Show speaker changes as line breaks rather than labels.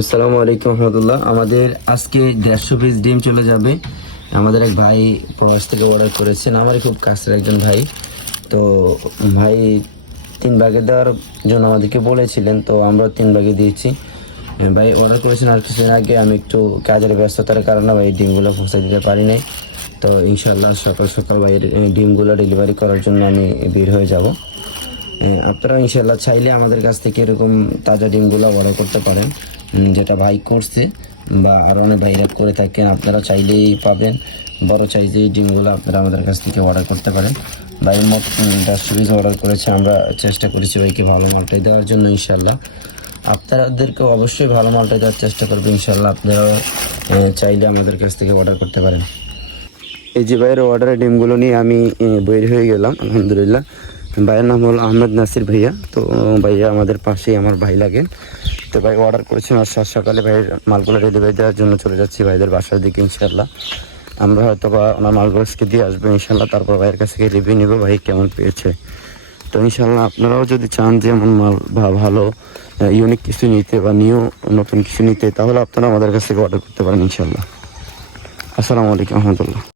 আসসালামু আলাইকুম রহমতুল্লাহ। আমাদের আজকে দেড়শো পিস ডিম চলে যাবে। আমাদের এক ভাই প্রবাস থেকে অর্ডার করেছেন। আমারই খুব কাছের একজন ভাই। তো ভাই তিন ভাগে দেওয়ার জন্য আমাদেরকে বলেছিলেন, তো আমরা তিন ভাগে দিয়েছি। ভাই অর্ডার করেছেন আর কিছুদিন আগে। আমি একটু কাজের ব্যস্ততার কারণে ভাই ডিমগুলো পৌঁছে দিতে পারি নাই। তো ইনশাল্লাহ সকাল সকাল ভাইয়ের ডিমগুলো ডেলিভারি করার জন্য আমি বের হয়ে যাব। আপনারা ইনশাল্লাহ চাইলে আমাদের কাছ থেকে এরকম তাজা ডিমগুলো অর্ডার করতে পারেন যেটা ভাই করছে, বা আরও অনেক ভাইরা করে থাকেন, আপনারা চাইলেই পাবেন, বড় সাইজের ডিমগুলো আপনারা আমাদের কাছ থেকে অর্ডার করতে পারেন। ভাই মোট দেড়শো পিস অর্ডার করেছে, আমরা চেষ্টা করেছি ভাইকে ভালো মালটাই দেওয়ার জন্য ইনশাল্লাহ আপনাদেরকে অবশ্যই ভালো মালটা দেওয়ার চেষ্টা করব ইনশাল্লাহ আপনারাও চাইলে আমাদের কাছ থেকে অর্ডার করতে পারেন। এই যে ভাইয়ের অর্ডারের ডিমগুলো নিয়ে আমি বের হয়ে গেলাম, আলহামদুলিল্লাহ। ভাইয়ের নাম হল আহমেদ নাসির ভাইয়া। তো ভাইয়া আমাদের পাশেই আমার ভাই লাগে। তো ভাই অর্ডার করেছেন আর সাত সকালে ভাইয়ের মালগুলো ডেলিভারি দেওয়ার জন্য চলে যাচ্ছি ভাইদের বাসার দিকে ইনশাল্লাহ আমরা হয়তো বা ওনার মালগুলোকে দিয়ে আসব ইনশাল্লাহ তারপর ভাইয়ের কাছ থেকে রিভিউ নেব ভাই কেমন পেয়েছে। তো ইনশাল্লাহ আপনারাও যদি চান যে এমন মাল বা ভালো ইউনিক কিছু নিতে বা নিউ নতুন কিছু নিতে, তাহলে আপনারা আমাদের কাছ থেকে অর্ডার করতে পারেন ইনশাল্লাহ আসসালামু আলাইকুম রহমতুল্লাহ